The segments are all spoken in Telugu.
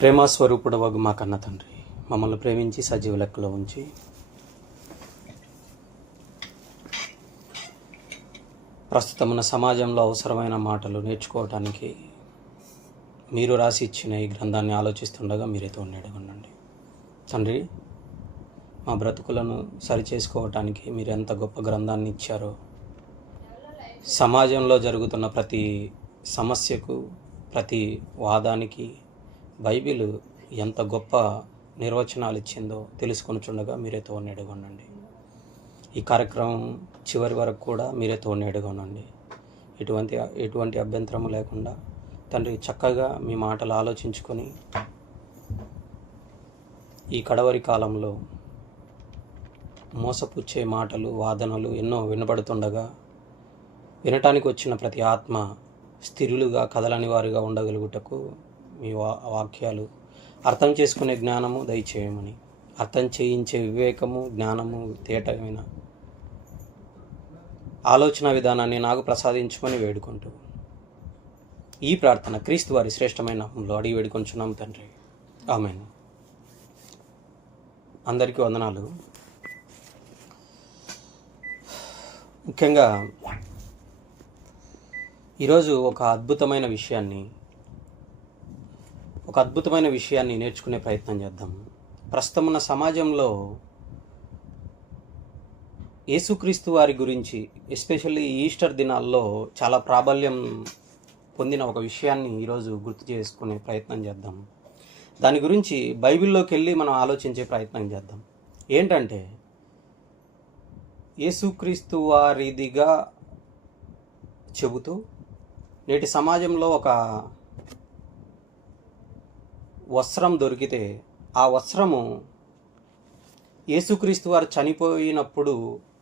ప్రేమస్వరూపుడవగు మా కన్న తండ్రి, మమ్మల్ని ప్రేమించి సజీవ లెక్కలో ఉంచి ప్రస్తుతమున్న సమాజంలో అవసరమైన మాటలు నేర్చుకోవడానికి మీరు రాసి ఇచ్చిన ఈ గ్రంథాన్ని ఆలోచిస్తుండగా మీరే తోడేడుగుండండి తండ్రి. మా బ్రతుకులను సరిచేసుకోవటానికి మీరు ఎంత గొప్ప గ్రంథాన్ని ఇచ్చారో, సమాజంలో జరుగుతున్న ప్రతి సమస్యకు, ప్రతి వాదానికి బైబిల్ ఎంత గొప్ప నిర్వచనాలు ఇచ్చిందో తెలుసుకొనిచుండగా మీరే తోడేడుగా ఉండండి. ఈ కార్యక్రమం చివరి వరకు కూడా మీరే తోడేడుగా ఉండండి. ఎటువంటి అభ్యంతరము లేకుండా తండ్రి, చక్కగా మీ మాటలు ఆలోచించుకొని ఈ కడవరి కాలంలో మోసపుచ్చే మాటలు, వాదనలు ఎన్నో వినబడుతుండగా వినటానికి వచ్చిన ప్రతి ఆత్మ స్థిరులుగా కదలని వారిగా ఉండగలుగుటకు మీ వాక్యాలు అర్థం చేసుకునే జ్ఞానము దయచేయమని, అర్థం చేయించే వివేకము, జ్ఞానము, తేటమైన ఆలోచన విధానాన్ని నాకు ప్రసాదించమని వేడుకుంటూ ఈ ప్రార్థన క్రీస్తు వారి శ్రేష్టమైన నామములో అడిగి వేడుకొంచున్నాం తండ్రి, ఆమేన్. అందరికీ వందనాలు. ముఖ్యంగా ఈరోజు ఒక అద్భుతమైన విషయాన్ని నేర్చుకునే ప్రయత్నం చేద్దాం. ప్రస్తుతం ఉన్న సమాజంలో యేసుక్రీస్తు వారి గురించి, ఎస్పెషల్లీ ఈస్టర్ దినాల్లో చాలా ప్రాబల్యం పొందిన ఒక విషయాన్ని ఈరోజు గుర్తు చేసుకునే ప్రయత్నం చేద్దాం. దాని గురించి బైబిల్లోకి వెళ్ళి మనం ఆలోచించే ప్రయత్నం చేద్దాం. ఏంటంటే, యేసుక్రీస్తు వారిదిగా చెబుతూ నేటి సమాజంలో ఒక వస్త్రం దొరికితే ఆ వస్త్రము యేసుక్రీస్తు వారు చనిపోయినప్పుడు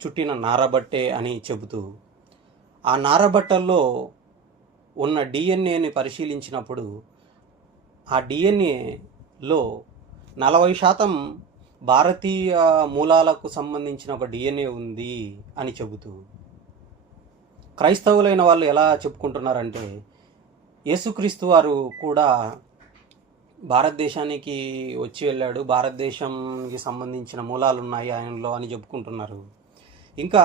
చుట్టిన నారబట్టే అని చెబుతూ, ఆ నారబట్టల్లో ఉన్న డిఎన్ఏని పరిశీలించినప్పుడు ఆ డిఎన్ఏలో 40% భారతీయ మూలాలకు సంబంధించిన ఒక డిఎన్ఏ ఉంది అని చెబుతూ, క్రైస్తవులైన వాళ్ళు ఎలా చెప్పుకుంటున్నారంటే యేసుక్రీస్తు వారు కూడా భారతదేశానికి వచ్చి వెళ్ళాడు, భారతదేశానికి సంబంధించిన మూలాలు ఉన్నాయి ఆయనలో అని చెప్పుకుంటున్నారు. ఇంకా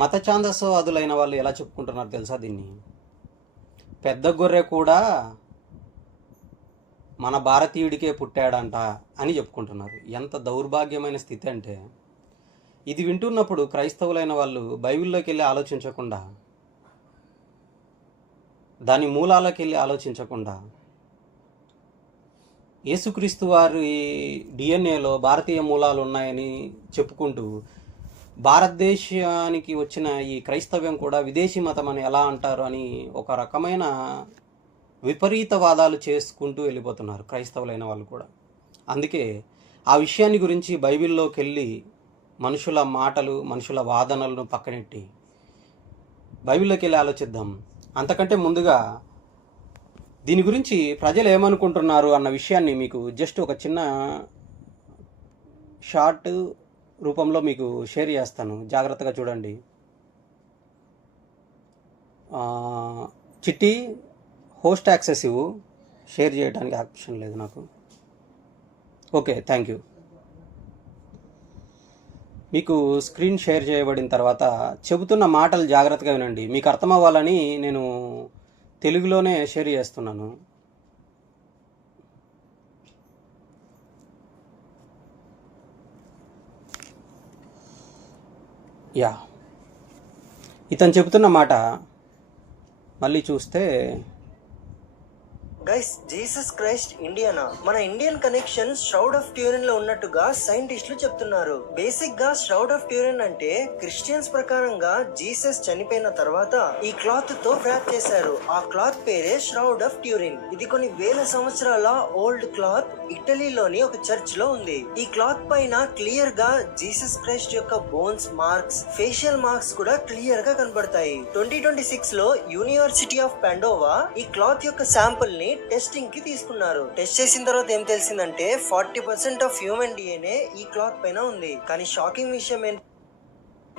మత ఛాందసవాదులైన వాళ్ళు ఎలా చెప్పుకుంటున్నారు తెలుసా? దీన్ని పెద్ద గొర్రె కూడా మన భారతీయుడికే పుట్టాడంట అని చెప్పుకుంటున్నారు. ఎంత దౌర్భాగ్యమైన స్థితి అంటే, ఇది వింటున్నప్పుడు క్రైస్తవులైన వాళ్ళు బైబిల్లోకి వెళ్ళి ఆలోచించకుండా, దాని మూలాలకు వెళ్ళి ఆలోచించకుండా, యేసుక్రీస్తు వారి డిఎన్ఏలో భారతీయ మూలాలు ఉన్నాయని చెప్పుకుంటూ, భారతదేశానికి వచ్చిన ఈ క్రైస్తవ్యం కూడా విదేశీ మతం అని ఎలా అంటారు అని ఒక రకమైన విపరీత వాదాలు చేసుకుంటూ వెళ్ళిపోతున్నారు క్రైస్తవులైన వాళ్ళు కూడా. అందుకే ఆ విషయాన్ని గురించి బైబిల్లోకి వెళ్ళి మనుషుల మాటలు, మనుషుల వాదనలను పక్కనెట్టి బైబిల్లోకి వెళ్ళి ఆలోచిద్దాం. అంతకంటే ముందుగా దీని గురించి ప్రజలు ఏమనుకుంటున్నారు అన్న విషయాన్ని మీకు జస్ట్ ఒక చిన్న షార్ట్ రూపంలో మీకు షేర్ చేస్తాను. జాగ్రత్తగా చూడండి. చిట్టి, హోస్ట్ యాక్సెస్ ఇవ్వు. షేర్ చేయడానికి ఆప్షన్ లేదు నాకు. Okay, thank you. మీకు స్క్రీన్ షేర్ చేయబడిన తర్వాత చెబుతున్న మాటలు జాగ్రత్తగా వినండి. మీకు అర్థం అవ్వాలని నేను తెలుగులోనే షేర్ చేస్తున్నాను. ఇతను చెబుతున్న మాట మళ్ళీ చూస్తే, గైస్, జీసస్ క్రైస్ట్ ఇండియానా? మన Indian connection shroud of Turin లో ఉన్నట్టుగా సైంటిస్టులు చెప్తున్నారు. బేసిక్ గా ష్రౌడ్ ఆఫ్ ట్యూరిన్ అంటే క్రిస్టియన్స్ ప్రకారంగా జీసస్ చనిపోయిన తర్వాత ఈ క్లాత్ తో వ్రాప్ చేశారు. ఆ క్లాత్ పేరే ష్రౌడ్ ఆఫ్ ట్యూరిన్. ఇది కొన్ని వేల సంవత్సరాల ఓల్డ్ క్లాత్. ఇటలీలోని ఒక చర్చ్ లో ఉంది. ఈ క్లాత్ పైన క్లియర్ గా జీసస్ క్రైస్ట్ యొక్క బోన్స్ మార్క్స్, ఫేషియల్ మార్క్స్ కూడా క్లియర్ గా కనబడతాయి. 2026 లో యూనివర్సిటీ ఆఫ్ పాండోవా ఈ క్లాత్ యొక్క శాంపుల్ ని టెస్టింగ్ కి తీసుకున్నారు. టెస్ట్ చేసిన తర్వాత ఏం తెలిసిందంటే 40% ఆఫ్ హ్యూమన్ డిఎన్ఏ ఈ క్లాత్ పైన ఉంది. కానీ షాకింగ్ విషయం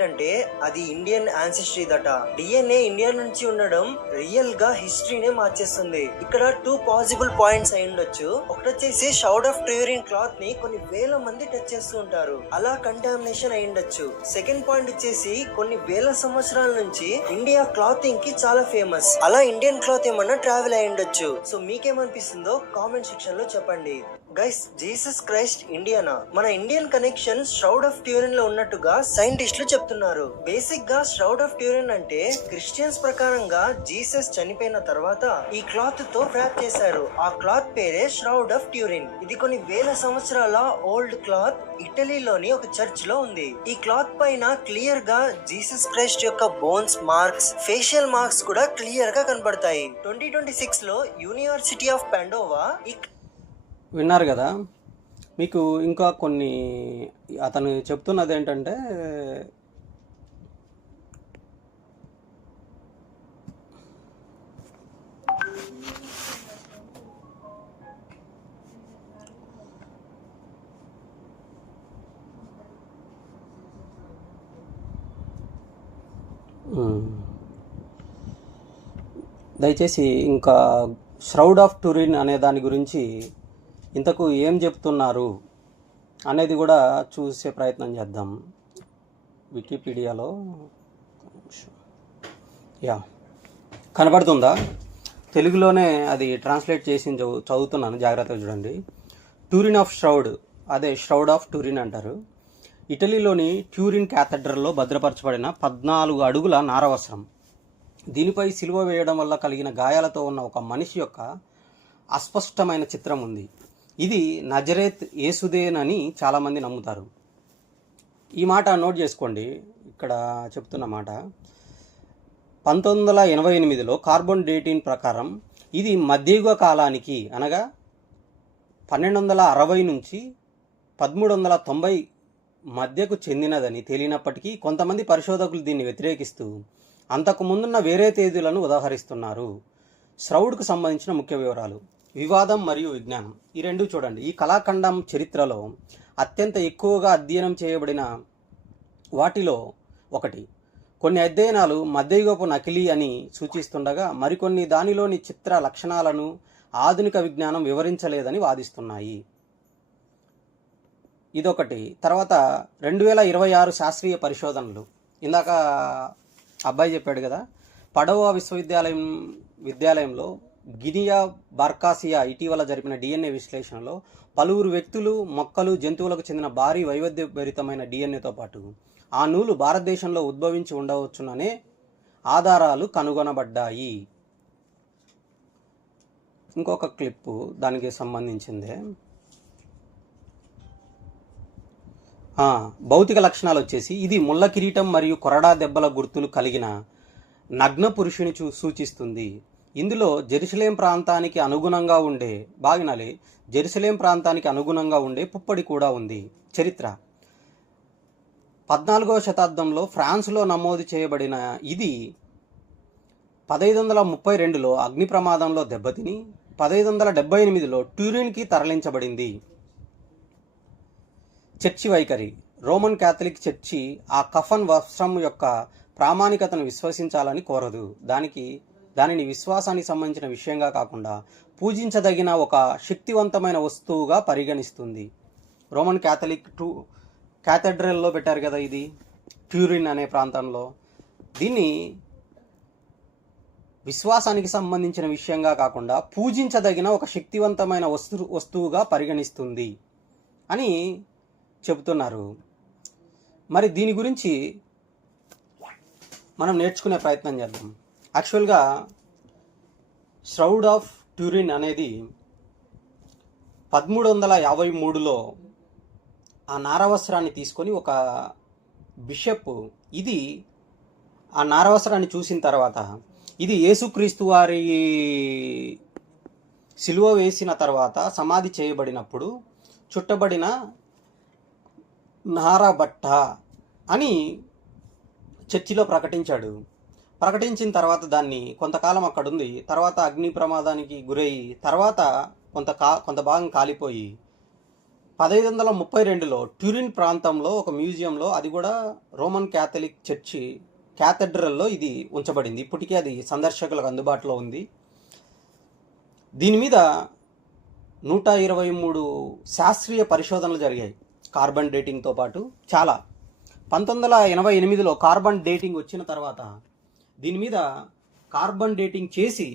అంటే అది Indian ancestry that. DNA India నుంచి ఉండడం రియల్ గా హిస్టరీనే మార్చేస్తుంది. ఇక్కడ 2 పాసిబుల్ పాయింట్స్ అయి ఉండొచ్చు. ఒకటొచ్చేసి షౌడ్ ఆఫ్ ట్యూరిన్ క్లాత్ ని కొన్ని వేల మంది టచ్ చేస్తూ ఉంటారు, అలా కంటామినేషన్ అయి ఉండొచ్చు. సెకండ్ పాయింట్ వచ్చేసి కొన్ని వేల సంవత్సరాల నుంచి ఇండియా క్లాతింగ్ కి చాలా ఫేమస్, అలా ఇండియన్ క్లాత్ ఏమన్నా ట్రావెల్ అయి ఉండొచ్చు. సో మీకేమనిపిస్తుందో కామెంట్ సెక్షన్ లో చెప్పండి. Guys, Jesus Christ Indiana? మన ఇండియన్ కనెక్షన్ షౌడ్ ఆఫ్ ట్యూరిన్ లో ఉన్నట్టుగా సైంటిస్టులు చెప్తున్నారు. బేసిక్ గా షౌడ్ ఆఫ్ ట్యూరిన్ అంటే క్రిస్టియన్స్ ప్రకారంగా జీసస్ చనిపోయిన తర్వాత ఈ క్లాత్ తో వ్రాప్ చేశారు. ఆ క్లాత్ పేరే షౌడ్ ఆఫ్ ట్యూరిన్. ఇది కొన్ని వేల సంవత్సరాల ఓల్డ్ క్లాత్. ఇటలీలోని ఒక చర్చ్ లో ఉంది. ఈ క్లాత్ పైన క్లియర్ గా జీసస్ క్రైస్ట్ యొక్క బోన్స్ మార్క్స్, ఫేషియల్ మార్క్స్ కూడా క్లియర్ గా కనబడతాయి. 2026 లో యూనివర్సిటీ ఆఫ్ పాడోవా విన్నారు కదా. మీకు ఇంకా కొన్ని అతను చెప్తున్నది ఏంటంటే దయచేసి ఇంకా షౌడ్ ఆఫ్ ట్యూరిన్ అనే దాని గురించి ఇంతకు ఏం చెప్తున్నారు అనేది కూడా చూసే ప్రయత్నం చేద్దాం. వికీపీడియాలో యా కనబడుతుందా? తెలుగులోనే అది ట్రాన్స్లేట్ చేసి చదువుతున్నాను, జాగ్రత్తగా చూడండి. ట్యూరిన్ ఆఫ్ షౌడ్, అదే షౌడ్ ఆఫ్ ట్యూరిన్ అంటారు. ఇటలీలోని ట్యూరిన్ క్యాథెడ్రల్లో భద్రపరచబడిన 14 అడుగుల నారవస్త్రం. దీనిపై సిలువ వేయడం వల్ల కలిగిన గాయాలతో ఉన్న ఒక మనిషి యొక్క అస్పష్టమైన చిత్రం ఉంది. ఇది నజరేత్ యేసుదేనని చాలామంది నమ్ముతారు. ఈ మాట నోట్ చేసుకోండి. ఇక్కడ చెప్తున్న మాట 1988లో కార్బన్ డేటింగ్ ప్రకారం ఇది మధ్యయుగ కాలానికి అనగా 1260 నుంచి 1390 మధ్యకు చెందినదని తేలినప్పటికీ కొంతమంది పరిశోధకులు దీన్ని వ్యతిరేకిస్తూ అంతకు ముందున్న వేరే తేదీలను ఉదాహరిస్తున్నారు. శ్రౌడ్కు సంబంధించిన ముఖ్య వివరాలు: వివాదం మరియు విజ్ఞానం. ఈ రెండు చూడండి. ఈ కళాఖండం చరిత్రలో అత్యంత ఎక్కువగా అధ్యయనం చేయబడిన వాటిలో ఒకటి. కొన్ని అధ్యయనాలు మధ్యయుగపు నకిలీ అని సూచిస్తుండగా మరికొన్ని దానిలోని చిత్ర లక్షణాలను ఆధునిక విజ్ఞానం వివరించలేదని వాదిస్తున్నాయి. ఇదొకటి. తర్వాత 2026 శాస్త్రీయ పరిశోధనలు. ఇందాక అబ్బాయి చెప్పాడు కదా, పడోవా విద్యాలయంలో గినియా బార్కాసియా ఇటీవల జరిపిన డిఎన్ఏ విశ్లేషణలో పలువురు వ్యక్తులు, మొక్కలు, జంతువులకు చెందిన భారీ వైవిధ్యభరితమైన డిఎన్ఏతో పాటు ఆ నూలు భారతదేశంలో ఉద్భవించి ఉండవచ్చుననే ఆధారాలు కనుగొనబడ్డాయి. ఇంకొక క్లిప్పు దానికి సంబంధించిందే. భౌతిక లక్షణాలు వచ్చేసి ఇది ముళ్ళ కిరీటం మరియు కొరడా దెబ్బల గుర్తులు కలిగిన నగ్న పురుషుని సూచిస్తుంది. ఇందులో జెరూసలేం ప్రాంతానికి అనుగుణంగా ఉండే పుప్పడి కూడా ఉంది. చరిత్ర: 14వ శతాబ్దంలో ఫ్రాన్స్లో నమోదు చేయబడిన ఇది 1532లో అగ్ని ప్రమాదంలో దెబ్బతిని 1578లో ట్యూరిన్కి తరలించబడింది. చర్చి వైఖరి: రోమన్ క్యాథలిక్ చర్చి ఆ కఫన్ వస్త్రం యొక్క ప్రామాణికతను విశ్వసించాలని కోరదు. దానిని విశ్వాసానికి సంబంధించిన విషయంగా కాకుండా పూజించదగిన ఒక శక్తివంతమైన వస్తువుగా పరిగణిస్తుంది. రోమన్ క్యాథలిక్ క్యాథెడ్రల్లో పెట్టారు కదా ఇది, ట్యూరిన్ అనే ప్రాంతంలో. దీన్ని విశ్వాసానికి సంబంధించిన విషయంగా కాకుండా పూజించదగిన ఒక శక్తివంతమైన వస్తువుగా పరిగణిస్తుంది అని చెబుతున్నారు. మరి దీని గురించి మనం నేర్చుకునే ప్రయత్నం చేద్దాం. యాక్చువల్గా షౌడ్ ఆఫ్ ట్యూరిన్ అనేది 1353లో ఆ నారవస్త్రాన్ని తీసుకొని ఒక బిషప్ ఇది ఆ నారవస్త్రాన్ని చూసిన తర్వాత ఇది యేసుక్రీస్తు వారి సిలువ వేసిన తర్వాత సమాధి చేయబడినప్పుడు చుట్టబడిన నారబట్ట అని చర్చిలో ప్రకటించాడు. ప్రకటించిన తర్వాత దాన్ని కొంతకాలం అక్కడుంది. తర్వాత అగ్ని ప్రమాదానికి గురయ్యి తర్వాత కొంత భాగం కాలిపోయి 1532లో ట్యూరిన్ ప్రాంతంలో ఒక మ్యూజియంలో, అది కూడా రోమన్ క్యాథలిక్ చర్చి క్యాథడ్రల్లో ఇది ఉంచబడింది. ఇప్పటికీ అది సందర్శకులకు అందుబాటులో ఉంది. దీని మీద 123 శాస్త్రీయ పరిశోధనలు జరిగాయి కార్బన్ డేటింగ్తో పాటు. చాలా 1988లో కార్బన్ డేటింగ్ వచ్చిన తర్వాత దీని మీద కార్బన్ డేటింగ్ చేసి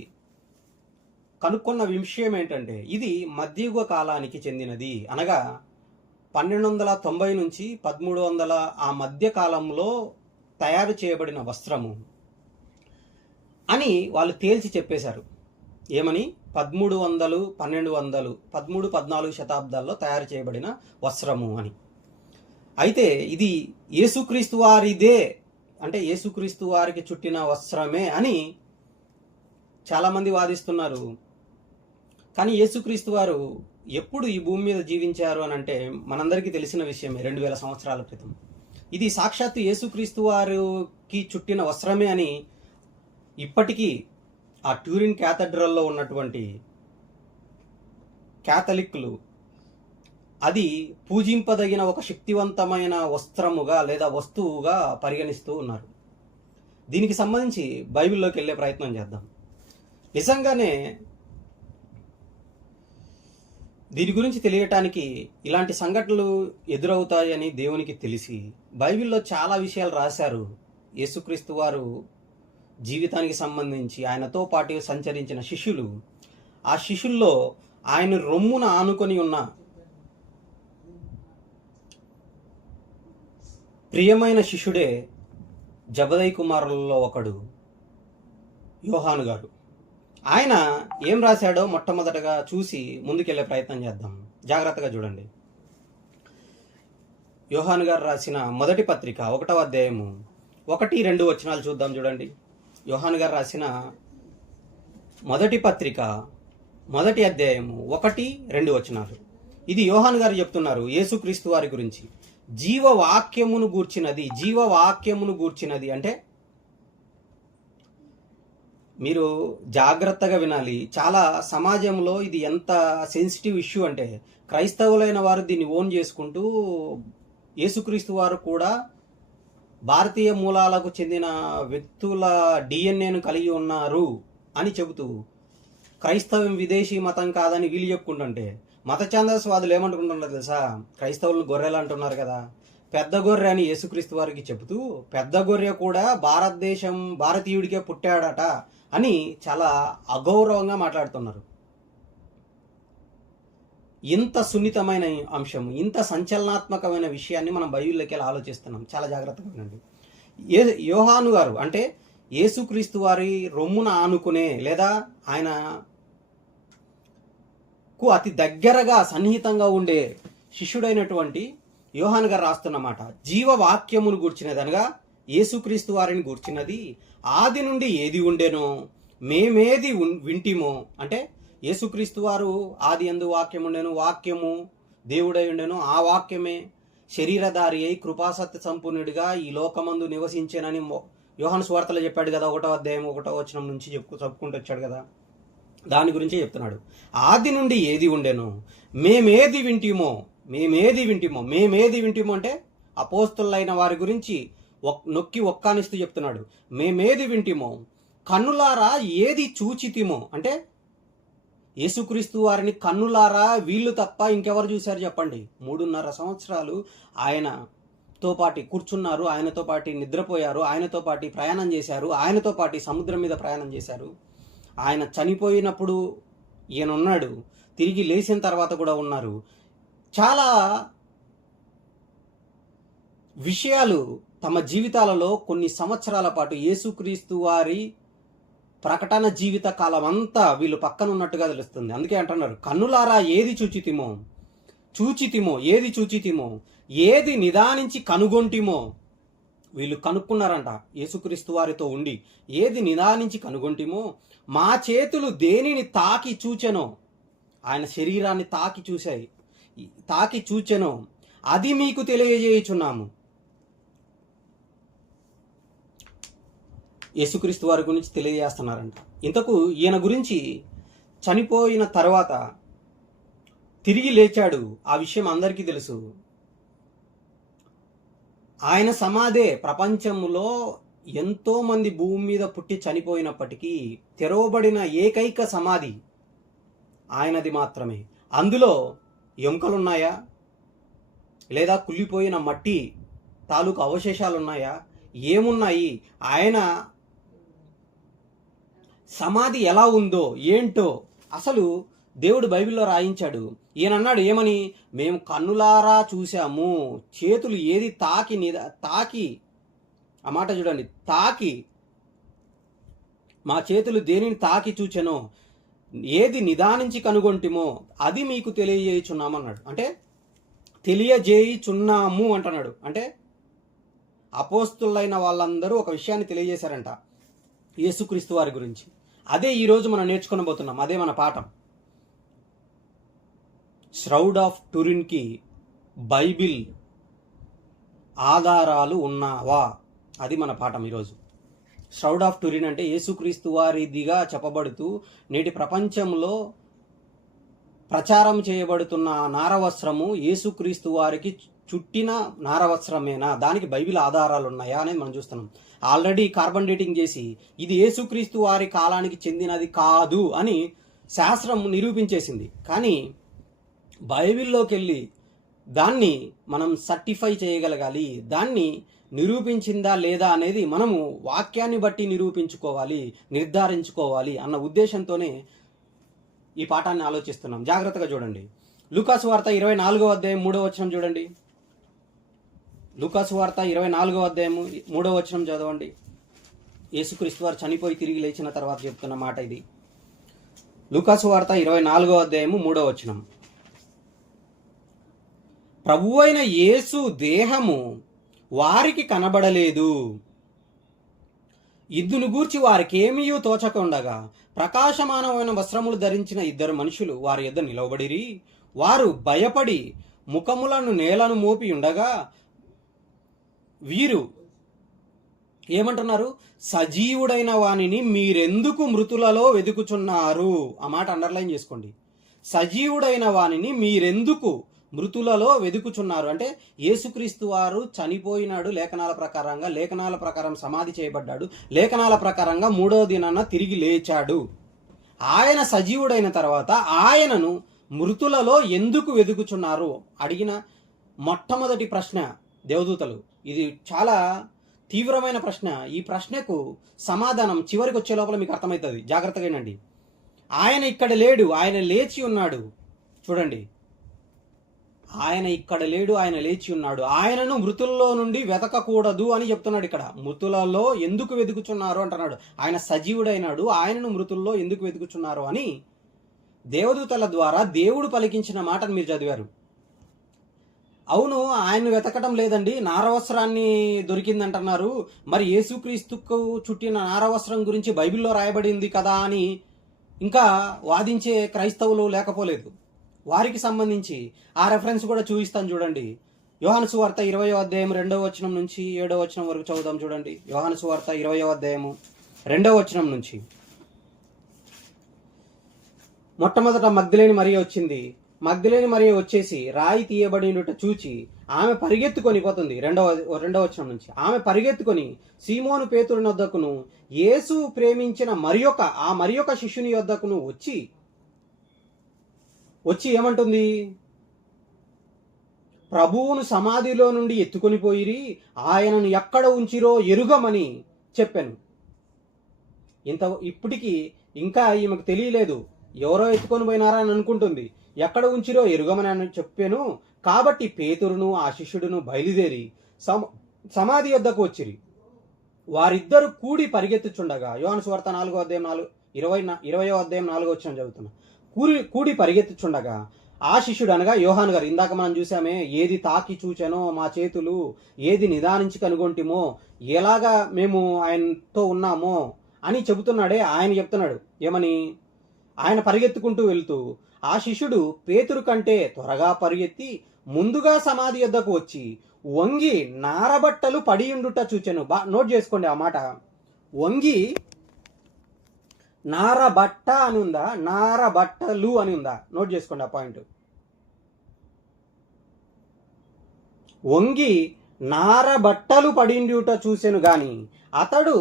కనుక్కున్న విషయం ఏంటంటే, ఇది మధ్యయుగ కాలానికి చెందినది, అనగా 1290 నుంచి 1300 ఆ మధ్య కాలంలో తయారు చేయబడిన వస్త్రము అని వాళ్ళు తేల్చి చెప్పేశారు. ఏమని? 1300, 1200, 13, 14 శతాబ్దాల్లో తయారు చేయబడిన వస్త్రము అని. అయితే ఇది యేసుక్రీస్తు వారిదే, అంటే యేసుక్రీస్తు వారికి చుట్టిన వస్త్రమే అని చాలామంది వాదిస్తున్నారు. కానీ యేసుక్రీస్తు వారు ఎప్పుడు ఈ భూమి మీద జీవించారు అని అంటే మనందరికీ తెలిసిన విషయమే, 2000 సంవత్సరాల క్రితం. ఇది సాక్షాత్తు యేసుక్రీస్తు వారికి చుట్టిన వస్త్రమే అని ఇప్పటికీ ఆ ట్యూరిన్ క్యాథడ్రల్లో ఉన్నటువంటి క్యాథలిక్లు అది పూజింపదగిన ఒక శక్తివంతమైన వస్త్రముగా లేదా వస్తువుగా పరిగణిస్తూ ఉన్నారు. దీనికి సంబంధించి బైబిల్లోకి వెళ్ళే ప్రయత్నం చేద్దాం. నిజంగానే దీని గురించి తెలియటానికి ఇలాంటి సంఘటనలు ఎదురవుతాయని దేవునికి తెలిసి బైబిల్లో చాలా విషయాలు రాశారు. యేసుక్రీస్తు వారు జీవితానికి సంబంధించి ఆయనతో పాటు సంచరించిన శిష్యులు, ఆ శిష్యుల్లో ఆయన రొమ్మున ఆనుకొని ఉన్న ప్రియమైన శిష్యుడే జబదయి కుమారులలో ఒకడు యోహాను గారు. ఆయన ఏం రాశాడో మొట్టమొదటగా చూసి ముందుకెళ్లే ప్రయత్నం చేద్దాం. జాగ్రత్తగా చూడండి. యోహాను గారు రాసిన మొదటి పత్రిక 1వ అధ్యాయము 1-2 వచనాలు చూద్దాం. చూడండి, యోహాను గారు రాసిన మొదటి పత్రిక 1వ అధ్యాయము 1-2 వచనాలు. ఇది యోహాను గారు చెప్తున్నారు యేసుక్రీస్తు వారి గురించి. జీవవాక్యమును గూర్చినది అంటే మీరు జాగ్రత్తగా వినాలి. చాలా సమాజంలో ఇది ఎంత సెన్సిటివ్ ఇష్యూ అంటే, క్రైస్తవులైన వారు దీన్ని ఓన్ చేసుకుంటూ యేసుక్రీస్తు వారు కూడా భారతీయ మూలాలకు చెందిన వ్యక్తుల డిఎన్ఏను కలిగి ఉన్నారు అని చెబుతూ క్రైస్తవం విదేశీ మతం కాదని వీళ్ళు చెప్పుకుంటుంటే, మత ఛాందస్వాదులు ఏమంటుకుంటున్నారు తెలుసా? క్రైస్తవులను గొర్రెలు అంటున్నారు కదా. పెద్ద గొర్రె అని యేసుక్రీస్తు వారికి చెబుతూ, పెద్ద గొర్రె కూడా భారతీయుడికే పుట్టాడట అని చాలా అగౌరవంగా మాట్లాడుతున్నారు. ఇంత సున్నితమైన అంశం, ఇంత సంచలనాత్మకమైన విషయాన్ని మనం బైబిల్లోకి వెళ్ళి ఆలోచిస్తున్నాం. చాలా జాగ్రత్తగా వినండి. యోహాను గారు అంటే యేసుక్రీస్తు వారి రొమ్మున ఆనుకునే లేదా ఆయనకు అతి దగ్గరగా సన్నిహితంగా ఉండే శిష్యుడైనటువంటి యోహాను గారు రాస్తున్నమాట, జీవవాక్యమును గూర్చినది అనగా యేసుక్రీస్తు వారిని గూర్చినది. ఆది నుండి ఏది ఉండేనో మేమేది వింటిమో, అంటే యేసుక్రీస్తు వారు ఆది యందు వాక్యం ఉండెను, వాక్యము దేవుడై ఉండెను, ఆ వాక్యమే శరీరధారి అయి కృపాసత్య సంపూర్ణుడిగా ఈ లోకమందు నివసించేనని యోహాను సువార్తలో చెప్పాడు కదా. 1వ అధ్యాయం 1వ వచనం నుంచి చెప్పుకుంటూ వచ్చాడు కదా. దాని గురించి చెప్తున్నాడు. ఆది నుండి ఏది ఉండెనో మేమేది వింటిమో అంటే అపోస్తులైన వారి గురించి నొక్కి ఒక్కానిస్తూ చెప్తున్నాడు. మేమేది వింటిమో, కన్నులారా ఏది చూచితిమో, అంటే యేసుక్రీస్తు వారిని కన్నులారా వీళ్ళు తప్ప ఇంకెవరు చూశారు చెప్పండి? 3.5 సంవత్సరాలు ఆయనతో పాటు కూర్చున్నారు, ఆయనతో పాటు నిద్రపోయారు, ఆయనతో పాటు ప్రయాణం చేశారు, ఆయనతో పాటు సముద్రం మీద ప్రయాణం చేశారు. ఆయన చనిపోయినప్పుడు ఈయన ఉన్నాడు, తిరిగి లేచిన తర్వాత కూడా ఉన్నారు. చాలా విషయాలు తమ జీవితాలలో కొన్ని సంవత్సరాల పాటు యేసుక్రీస్తు వారి ప్రకటన జీవిత కాలం అంతా వీళ్ళు పక్కన ఉన్నట్టుగా తెలుస్తుంది. అందుకే అంటున్నారు, కన్నులారా ఏది చూచితిమో, ఏది నిదానించి కనుగొంటిమో. వీళ్ళు కనుక్కున్నారంట యేసుక్రీస్తు వారితో ఉండి, ఏది నిదానించి కనుగొంటిమో, మా చేతులు దేనిని తాకి చూచెనో, ఆయన శరీరాన్ని తాకి చూచెనో అది మీకు తెలియజేయుచున్నాము. యేసుక్రీస్తు వారి గురించి తెలియజేస్తున్నారంట. ఇంతకు ఈయన గురించి చనిపోయిన తర్వాత తిరిగి లేచాడు. ఆ విషయం అందరికీ తెలుసు. ఆయన సమాధే ప్రపంచంలో ఎంతో మంది భూమి మీద పుట్టి చనిపోయినప్పటికీ తెరవబడిన ఏకైక సమాధి ఆయనది మాత్రమే. అందులో ఎముకలున్నాయా, లేదా కుళ్ళిపోయిన మట్టి తాలూకు అవశేషాలు ఉన్నాయా, ఏమున్నాయి? ఆయన సమాధి ఎలా ఉందో ఏంటో అసలు దేవుడు బైబిల్లో రాయించాడు. ఈయన అన్నాడు ఏమని? మేము కన్నులారా చూసాము, చేతులు ఏది తాకి ఆ మాట చూడండి, తాకి మా చేతులు దేనిని తాకి చూచెనో, ఏది నిదానించి కనుగొంటిమో అది మీకు తెలియజేయుచున్నాము అన్నాడు. అంటే తెలియజేయుచున్నాము అంటున్నాడు. అంటే అపోస్తులైన వాళ్ళందరూ ఒక విషయాన్ని తెలియజేశారంట యేసుక్రీస్తు వారి గురించి. అదే ఈరోజు మనం నేర్చుకోబోతున్నాం. అదే మన పాఠం. ష్రౌడ్ ఆఫ్ టురిన్కి బైబిల్ ఆధారాలు ఉన్నావా? అది మన పాఠం ఈరోజు. ష్రౌడ్ ఆఫ్ టురిన్ అంటే యేసుక్రీస్తు వారిదిగా చెప్పబడుతూ నేటి ప్రపంచంలో ప్రచారం చేయబడుతున్న నారవస్త్రము యేసుక్రీస్తు వారికి చుట్టిన నారవస్త్రమేనా, దానికి బైబిల్ ఆధారాలు ఉన్నాయా అనేది మనం చూస్తున్నాం. ఆల్రెడీ కార్బన్ డేటింగ్ చేసి ఇది యేసుక్రీస్తు వారి కాలానికి చెందినది కాదు అని శాస్త్రం నిరూపించేసింది. కానీ బైబిల్లోకి వెళ్ళి దాన్ని మనం సర్టిఫై చేయగలగాలి. దాన్ని నిరూపించిందా లేదా అనేది మనము వాక్యాన్ని బట్టి నిరూపించుకోవాలి, నిర్ధారించుకోవాలి అన్న ఉద్దేశంతోనే ఈ పాఠాన్ని ఆలోచిస్తున్నాం. జాగ్రత్తగా చూడండి. లూకాసు వార్త 24వ అధ్యాయం 3వ వచనం చూడండి. లూకాసు వార్త 24వ అధ్యాయము 3వ వచనం చదవండి. యేసుక్రీస్తు వారు చనిపోయి తిరిగి లేచిన తర్వాత చెప్తున్న మాట ఇది. లూకాసు వార్త 24వ అధ్యాయము 3వ వచనం. ప్రభువైన యేసు దేహము వారికి కనబడలేదు. ఇందును గూర్చి వారికేమీ తోచకుండగా ప్రకాశమానమైన వస్త్రములు ధరించిన ఇద్దరు మనుషులు వారి యొద్ద నిలవబడిరి. వారు భయపడి ముఖములను నేలను మోపి ఉండగా వీరు ఏమంటున్నారు? సజీవుడైన వానిని మీరెందుకు మృతులలో వెతుకుచున్నారు? ఆ మాట అండర్లైన్ చేసుకోండి. సజీవుడైన వానిని మీరెందుకు మృతులలో వెతుకుచున్నారు అంటే యేసుక్రీస్తు వారు చనిపోయినాడు లేఖనాల ప్రకారం సమాధి చేయబడ్డాడు, లేఖనాల ప్రకారంగా 3వ దినాన తిరిగి లేచాడు. ఆయన సజీవుడైన తర్వాత ఆయనను మృతులలో ఎందుకు వెతుకుచున్నారు అడిగిన మొట్టమొదటి ప్రశ్న దేవదూతలు. ఇది చాలా తీవ్రమైన ప్రశ్న. ఈ ప్రశ్నకు సమాధానం చివరికి వచ్చే లోపల మీకు అర్థమవుతుంది. జాగ్రత్తగా వినండి. ఆయన ఇక్కడ లేడు, ఆయన లేచి ఉన్నాడు. చూడండి, ఆయన ఇక్కడ లేడు, ఆయన లేచి ఉన్నాడు. ఆయనను మృతుల్లో నుండి వెతకకూడదు అని చెప్తున్నాడు. ఇక్కడ మృతులలో ఎందుకు వెతుకుచున్నారు అంటున్నాడు. ఆయన సజీవుడైనాడు, ఆయనను మృతుల్లో ఎందుకు వెతుకుచున్నారు అని దేవదూతల ద్వారా దేవుడు పలికించిన మాటను మీరు చదివారు. అవును, ఆయన్ను వెతకటం లేదండి, నారవస్త్రాన్ని దొరికిందంటున్నారు. మరి యేసుక్రీస్తుకు చుట్టిన నారవస్త్రం గురించి బైబిల్లో రాయబడింది కదా అని ఇంకా వాదించే క్రైస్తవులు లేకపోలేదు. వారికి సంబంధించి ఆ రెఫరెన్స్ కూడా చూపిస్తాను చూడండి. యోహాను సువార్త 20వ అధ్యాయం 2వ వచనం నుంచి 7వ వచనం వరకు చదువుదాం చూడండి. యోహాను సువార్త 20వ అధ్యాయము 2వ వచనం నుంచి. మొట్టమొదట మగ్దలేని మరియ వచ్చింది. మగ్దలేని మరియ వచ్చేసి రాయి తీయబడినట్టు చూచి ఆమె పరిగెత్తుకొని పోతుంది. రెండవ వచనం నుంచి ఆమె పరిగెత్తుకొని సీమోను పేతురుని వద్దకును యేసు ప్రేమించిన మరియొక శిష్యుని వద్దకును వచ్చి ఏమంటుంది? ప్రభువును సమాధిలో నుండి ఎత్తుకొని పోయిరి, ఆయనను ఎక్కడ ఉంచిరో ఎరుగమని చెప్పాను. ఇప్పటికీ ఇంకా ఈమెకు తెలియలేదు, ఎవరో ఎత్తుకొని పోయినారా అని అనుకుంటుంది. ఎక్కడ ఉంచిరో ఎరుగమని అని చెప్పాను. కాబట్టి పేతురును ఆ శిష్యుడును బయలుదేరి సమాధి వద్దకు వచ్చిరి. వారిద్దరు కూడి పరిగెత్తుచుండగా, యోహాను సువార్త 4వ అధ్యాయం 20వ అధ్యాయం 4వ వచనం చదువుతున్నా. కూడి పరిగెత్తుచుండగా ఆ శిష్యుడు అనగా యోహాను గారు, ఇందాక మనం చూసామే, ఏది తాకి చూచానో మా చేతులు, ఏది నిదానించి కనుగొంటిమో, ఎలాగా మేము ఆయనతో ఉన్నామో అని చెబుతున్నాడే, ఆయన చెప్తున్నాడు ఏమని? ఆయన పరిగెత్తుకుంటూ వెళ్తూ ఆ శిష్యుడు పేతురు కంటే త్వరగా పరిగెత్తి ముందుగా సమాధి వద్దకు వచ్చి వంగి నారబట్టలు పడియుండుట చూచెను. నోట్ చేసుకోండి ఆ మాట. వంగి నారబట్ట అని ఉందా, నారబట్టలు అని ఉందా? నోట్ చేసుకోండి ఆ పాయింట్. వంగి నార బట్టలు పడిండుట చూసెను గాని అతడు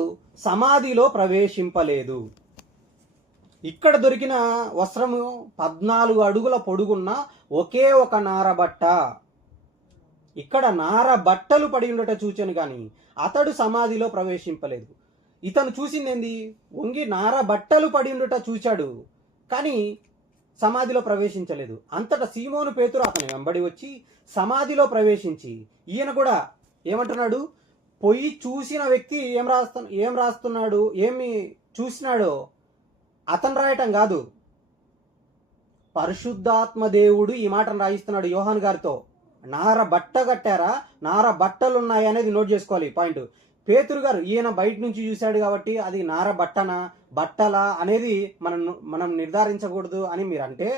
సమాధిలో ప్రవేశింపలేదు. ఇక్కడ దొరికిన వస్త్రము 14 అడుగుల పొడుగున్న ఒకే ఒక నార బట్ట. ఇక్కడ నార బట్టలు పడి ఉండట చూచాను కానీ అతడు సమాధిలో ప్రవేశింపలేదు. ఇతను చూసిందేంది? వంగి నార బట్టలు పడి ఉండట చూచాడు కానీ సమాధిలో ప్రవేశించలేదు. అంతటా సీమోను పేతురు అతని వెంబడి వచ్చి సమాధిలో ప్రవేశించి, ఈయన కూడా ఏమంటున్నాడు? పొయ్యి చూసిన వ్యక్తి ఏం రాస్తున్నాడు, ఏమి చూసినాడో అతను రాయటం కాదు, పరిశుద్ధాత్మ దేవుడు ఈ మాటను రాయిస్తున్నాడు యోహాను గారితో. నార బట్ట కట్టారా, నార బట్టలు ఉన్నాయి అనేది నోట్ చేసుకోవాలి పాయింట్. పేతురు గారు ఈయన బయట నుంచి చూశాడు కాబట్టి అది నార బట్టనా బట్టలా అనేది మనం నిర్ధారించకూడదు అని మీరు అంటే,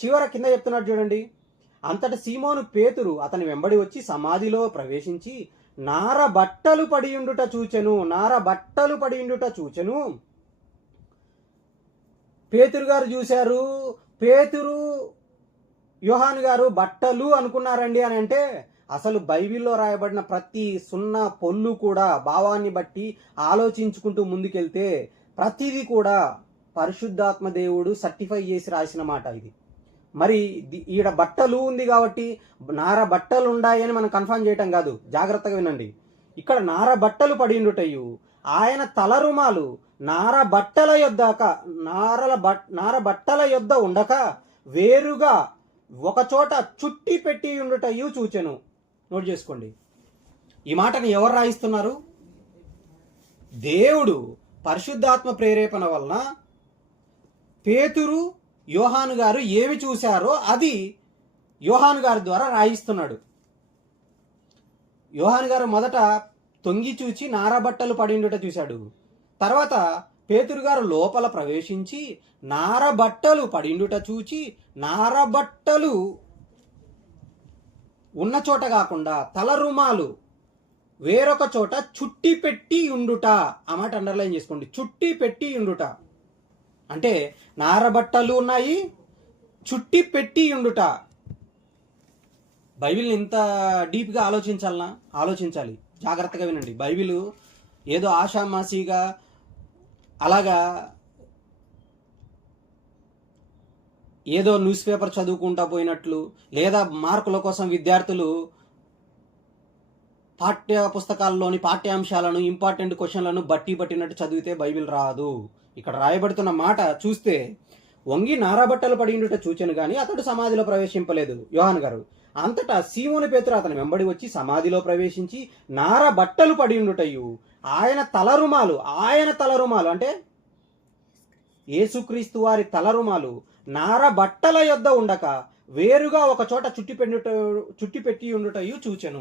చివర కింద చెప్తున్నాడు చూడండి. అంతట సీమోను పేతురు అతని వెంబడి వచ్చి సమాధిలో ప్రవేశించి నార బట్టలు పడి ఉండుట చూచెను. నార బట్టలు పడి ఉండుట చూచెను. పేతురు గారు చూశారు. పేతురు యోహాను గారు బట్టలు అనుకున్నారండి అని అంటే, అసలు బైబిల్లో రాయబడిన ప్రతి సున్నా పొల్లు కూడా భావాన్ని బట్టి ఆలోచించుకుంటూ ముందుకెళ్తే ప్రతిదీ కూడా పరిశుద్ధాత్మ దేవుడు సర్టిఫై చేసి రాసిన మాట ఇది. మరి ఈడ బట్టలు ఉంది కాబట్టి నార బట్టలు ఉన్నాయని మనం కన్ఫర్మ్ చేయటం కాదు, జాగ్రత్తగా వినండి. ఇక్కడ నార బట్టలు పడిండుటయు ఆయన తల రుమాలు నార బట్టల యొద్ద ఉండక వేరుగా ఒకచోట చుట్టి పెట్టి ఉండుటయు చూచెను. నోట్ చేసుకోండి. ఈ మాటని ఎవరు రాయిస్తున్నారు? దేవుడు పరిశుద్ధాత్మ ప్రేరేపణ వలన పేతురు యోహాను గారు ఏమి చూశారో అది యోహాను గారి ద్వారా రాయిస్తున్నాడు. యోహాను గారు మొదట తొంగి చూచి నారబట్టలు పడిండుట చూశాడు. తర్వాత పేతురు గారు లోపల ప్రవేశించి నారబట్టలు పడిండుట చూచి నారబట్టలు ఉన్న చోట కాకుండా తల రుమాలు వేరొక చోట చుట్టి పెట్టి ఉండుట. ఆ మాట అండర్లైన్ చేసుకోండి. చుట్టి పెట్టి ఉండుట అంటే నారబట్టలు ఉన్నాయి, చుట్టి పెట్టి ఉండుట. బైబిల్ని ఇంత డీప్గా ఆలోచించాలి. జాగ్రత్తగా వినండి. బైబిల్ ఏదో ఆషామాషిగా అలాగా ఏదో న్యూస్ పేపర్ చదువుకుంటా పోయినట్లు, లేదా మార్కుల కోసం విద్యార్థులు పాఠ్య పుస్తకాల్లోని పాఠ్యాంశాలను ఇంపార్టెంట్ క్వశ్చన్లను బట్టి పట్టినట్టు చదివితే బైబిల్ రాదు. ఇక్కడ రాయబడుతున్న మాట చూస్తే వంగి నారబట్టలు పడిండుట చూచెను గాని అతడు సమాధిలో ప్రవేశింపలేదు. యోహాను గారు అంతటా సీమోను పేతురు అతని వెంబడి వచ్చి సమాధిలో ప్రవేశించి నార బట్టలు పడిండుటయు ఆయన తలరుమాలు అంటే యేసుక్రీస్తు వారి తలరుమాలు నార బట్టల యొద్ద ఉండక వేరుగా ఒక చోట చుట్టి పెట్టి ఉండుటయు చూచెను.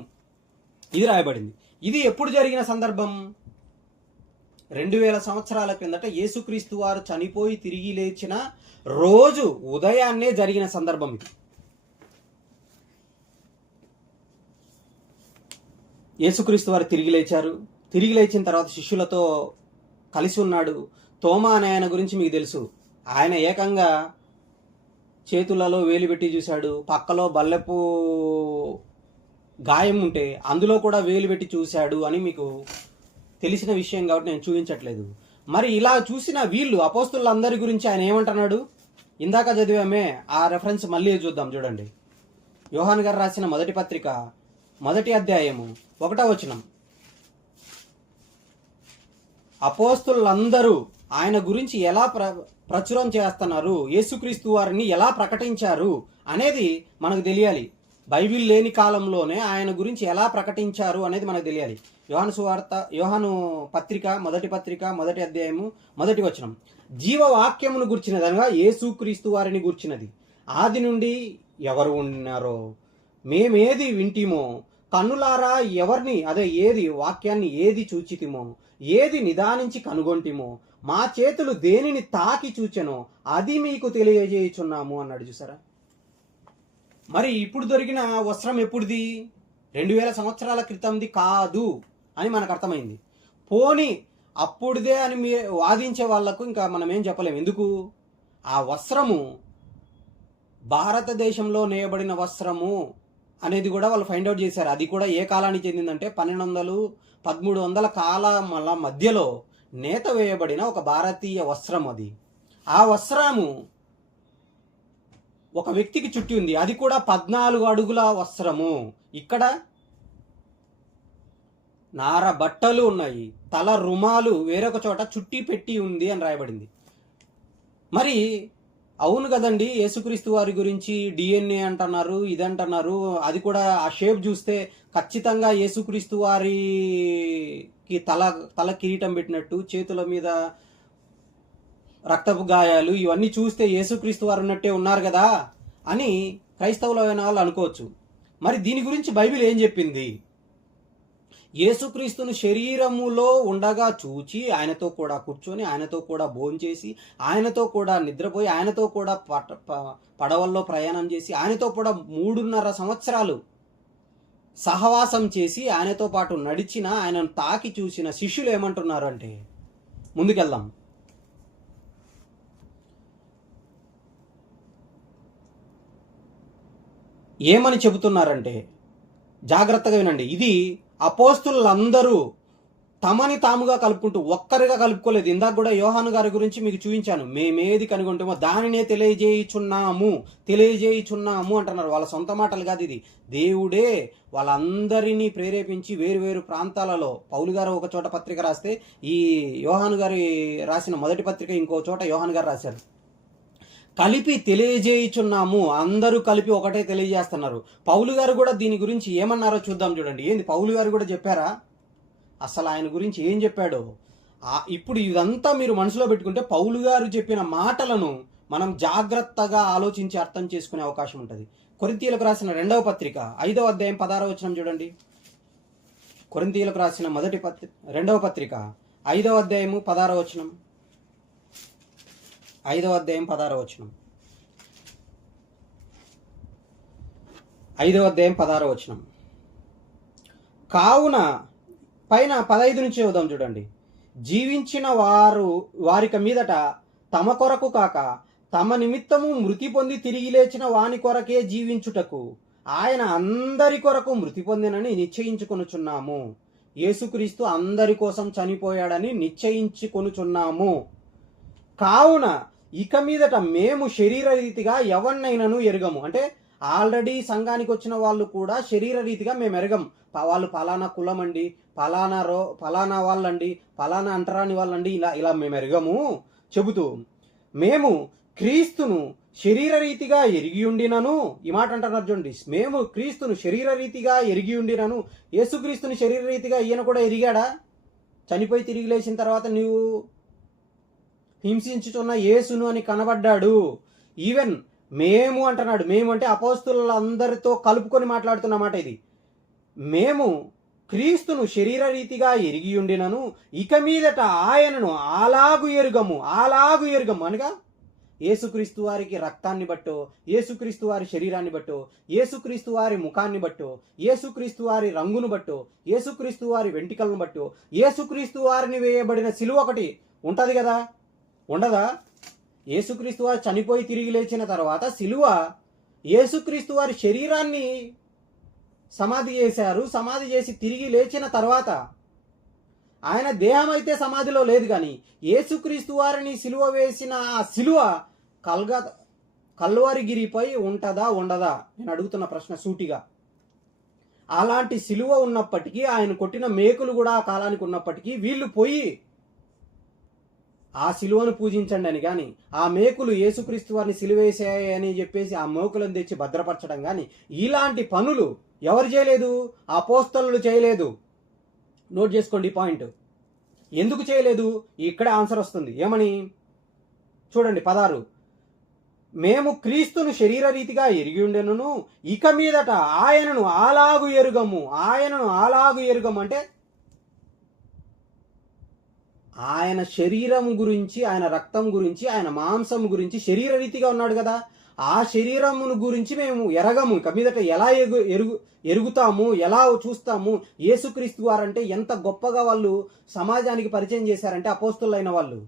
ఇది రాయబడింది. ఇది ఎప్పుడు జరిగిన సందర్భం? 2000 సంవత్సరాల కిందట యేసుక్రీస్తు వారు చనిపోయి తిరిగి లేచిన రోజు ఉదయాన్నే జరిగిన సందర్భం ఇది. యేసుక్రీస్తు వారు తిరిగి లేచారు. తిరిగి లేచిన తర్వాత శిష్యులతో కలిసి ఉన్నాడు. తోమా అనే ఆయన గురించి మీకు తెలుసు. ఆయన ఏకంగా చేతులలో వేలు పెట్టి చూశాడు. పక్కలో బల్లెపు గాయం ఉంటే అందులో కూడా వేలు పెట్టి చూశాడు అని మీకు తెలిసిన విషయం కాబట్టి నేను చూపించట్లేదు. మరి ఇలా చూసిన వీళ్ళు అపోస్తులందరి గురించి ఆయన ఏమంటున్నాడు? ఇందాక చదివామే, ఆ రెఫరెన్స్ మళ్ళీ చూద్దాం. చూడండి. యోహాను గారు రాసిన మొదటి పత్రిక 1వ అధ్యాయము 1వ వచనం. అపోస్తులందరూ ఆయన గురించి ఎలా ప్రచురం చేస్తున్నారు, యేసుక్రీస్తు వారిని ఎలా ప్రకటించారు అనేది మనకు తెలియాలి. బైబిల్ లేని కాలంలోనే ఆయన గురించి ఎలా ప్రకటించారు అనేది మనకు తెలియాలి. యోహాను పత్రిక 1వ అధ్యాయము 1వ వచనం. జీవవాక్యమును గుర్చినదనగా యేసుక్రీస్తు వారిని గుర్చినది. ఆది నుండి ఎవరు ఉన్నారో మేమేది వింటిమో కన్నులారా ఏది వాక్యాన్ని ఏది చూచితిమో ఏది నిదానించి కనుగొంటిమో మా చేతులు దేనిని తాకి చూచెనో అది మీకు తెలియజేయుచున్నాము అన్నాడు. చూసారా? మరి ఇప్పుడు దొరికిన వస్త్రం ఎప్పుడుది? 2000 సంవత్సరాల క్రితంది కాదు అని మనకు అర్థమైంది. పోని అప్పుడుదే అని వాదించే వాళ్లకు ఇంకా మనం ఏం చెప్పలేము. ఎందుకు? ఆ వస్త్రము భారతదేశంలో నేయబడిన వస్త్రము అనేది కూడా వాళ్ళు ఫైండ్ అవుట్ చేశారు. అది కూడా ఏ కాలానికి చెందిందంటే 1200, 1300 కాలాల మధ్యలో నేత వేయబడిన ఒక భారతీయ వస్త్రం అది. ఆ వస్త్రము ఒక వ్యక్తికి చుట్టి ఉంది. అది కూడా 14 అడుగుల వస్త్రము. ఇక్కడ నార బట్టలు ఉన్నాయి, తల రుమాలు వేరొక చోట చుట్టి పెట్టి ఉంది అని రాయబడింది. మరి అవును కదండి, యేసుక్రీస్తు వారి గురించి డిఎన్ఏ అంటున్నారు, ఇదంటున్నారు. అది కూడా ఆ షేప్ చూస్తే ఖచ్చితంగా యేసుక్రీస్తు వారికి తల కిరీటం పెట్టినట్టు, చేతుల మీద రక్తపు గాయాలు, ఇవన్నీ చూస్తే యేసుక్రీస్తు వారు ఉన్నట్టే ఉన్నారు కదా అని క్రైస్తవులైన వాళ్ళు అనుకోవచ్చు. మరి దీని గురించి బైబిల్ ఏం చెప్పింది? యేసుక్రీస్తును శరీరములో ఉండగా చూచి, ఆయనతో కూడా కూర్చొని, ఆయనతో కూడా భోంచేసి, ఆయనతో కూడా నిద్రపోయి, ఆయనతో కూడా పడవల్లో ప్రయాణం చేసి, ఆయనతో కూడా 3.5 సంవత్సరాలు సహవాసం చేసి, ఆయనతో పాటు నడిచిన, ఆయనను తాకి చూసిన శిష్యులు ఏమంటున్నారు అంటే, ముందుకెళ్దాం. ఏమని చెబుతున్నారంటే జాగ్రత్తగా వినండి. ఇది అపోస్తులందరూ తమని తాముగా కలుపుకుంటూ ఒక్కరిగా కలుపుకోలేదు. ఇందాక కూడా యోహాను గారి గురించి మీకు చూపించాను. మేమేది కనుగొంటామో దానినే తెలియజేయుచున్నాము అంటున్నారు. వాళ్ళ సొంత మాటలు కాదు, ఇది దేవుడే వాళ్ళందరినీ ప్రేరేపించి వేరు ప్రాంతాలలో, పౌలు గారు ఒక చోట పత్రిక రాస్తే, ఈ యోహాను గారి రాసిన మొదటి పత్రిక ఇంకో చోట యోహాను గారు రాశారు. కలిపి తెలియజేయుచున్నాము, అందరూ కలిపి ఒకటే తెలియజేస్తున్నారు. పౌలు గారు కూడా దీని గురించి ఏమన్నారో చూద్దాం. చూడండి, ఏంది పౌలు గారు కూడా చెప్పారా? అసలు ఆయన గురించి ఏం చెప్పాడో ఇప్పుడు ఇదంతా మీరు మనసులో పెట్టుకుంటే పౌలు గారు చెప్పిన మాటలను మనం జాగ్రత్తగా ఆలోచించి అర్థం చేసుకునే అవకాశం ఉంటుంది. కొరింథీయులకు రాసిన 2వ పత్రిక 5వ అధ్యాయం 16వ వచనం చూడండి. కొరింథీయులకు రాసిన 2వ పత్రిక 5వ అధ్యాయము 16వ వచనం. 5వ అధ్యాయం 16వ వచనం. 5వ అధ్యాయం 16వ వచనం. కావున పైన 15 నుంచి చదువుదాం చూడండి. జీవించిన వారిక మీదట తమ కొరకు కాక తమ నిమిత్తము మృతి పొంది తిరిగి లేచిన వాని కొరకే జీవించుటకు ఆయన అందరి కొరకు మృతి పొందినని నిశ్చయించుకొనుచున్నాము. యేసుక్రీస్తు అందరి కోసం చనిపోయాడని నిశ్చయించుకొనుచున్నాము. కావున ఇక మీదట మేము శరీర రీతిగా ఎవరినైనాను ఎరగము. అంటే ఆల్రెడీ సంఘానికి వచ్చిన వాళ్ళు కూడా శరీర రీతిగా మేము ఎరగం. వాళ్ళు పలానా కులం అండి, పలానా వాళ్ళండి, పలానా అంటరాని వాళ్ళండి, ఇలా మేము ఎరగము చెబుతూ, మేము క్రీస్తును శరీర రీతిగా ఎరిగి ఉండినను, ఈ మాట అంటున్నారు చూడండి, మేము క్రీస్తును శరీర రీతిగా ఎరిగి ఉండినను. యేసుక్రీస్తుని శరీర రీతిగా ఈయన కూడా ఎరిగాడా? చనిపోయి తిరిగి లేచిన తర్వాత నీవు హింసించుతున్న యేసును అని కనబడ్డాడు. ఈవెన్ మేము అంటున్నాడు. మేము అంటే అపోస్తులందరితో కలుపుకొని మాట్లాడుతున్నమాట ఇది. మేము క్రీస్తును శరీర రీతిగా ఎరిగి ఉండినను, ఇక మీదట ఆయనను అలాగు ఎరుగము అనగా యేసుక్రీస్తు వారికి రక్తాన్ని బట్టో, యేసుక్రీస్తు వారి శరీరాన్ని బట్టో, యేసుక్రీస్తు వారి ముఖాన్ని బట్టో, యేసుక్రీస్తు వారి రంగును బట్టో, యేసుక్రీస్తు వారి వెంట్రుకలను బట్టో, యేసుక్రీస్తు వారిని వేయబడిన సిలువ ఒకటి ఉంటుంది కదా, ఉండదా? యేసుక్రీస్తు వారు చనిపోయి తిరిగి లేచిన తర్వాత సిలువ యేసుక్రీస్తు వారి శరీరాన్ని సమాధి చేశారు. సమాధి చేసి తిరిగి లేచిన తర్వాత ఆయన దేహం అయితే సమాధిలో లేదు, కానీ యేసుక్రీస్తు వారిని సిలువ వేసిన ఆ సిలువ కల్వరిగిరిపై ఉంటదా ఉండదా? నేను అడుగుతున్న ప్రశ్న సూటిగా. అలాంటి సిలువ ఉన్నప్పటికీ, ఆయన కొట్టిన మేకులు కూడా ఆ కాలానికి ఉన్నప్పటికీ, వీళ్ళు పోయి ఆ సిలువను పూజించండి అని కానీ, ఆ మేకులు యేసుక్రీస్తు వారిని సిలువేసాయి అని చెప్పేసి ఆ మేకులను తెచ్చి భద్రపరచడం కానీ, ఇలాంటి పనులు ఎవరు చేయలేదు? అపోస్తలులు చేయలేదు. నోట్ చేసుకోండి ఈ పాయింట్. ఎందుకు చేయలేదు? ఇక్కడే ఆన్సర్ వస్తుంది. ఏమని చూడండి, 16. మేము క్రీస్తును శరీర రీతిగా ఎరిగి ఉండెను, ఇక మీదట ఆయనను అలాగు ఎరుగము అంటే ఆయన శరీరం గురించి, ఆయన రక్తం గురించి, ఆయన మాంసం గురించి శరీర రీతిగా ఉన్నాడు కదా, ఆ శరీరమును గురించి మేము ఎరగము. ఇక మీదట ఎలా ఎరుగుతాము, ఎలా చూస్తాము? యేసుక్రీస్తు వారంటే ఎంత గొప్పగా వాళ్ళు సమాజానికి పరిచయం చేశారంటే అపోస్తులైన వాళ్ళు.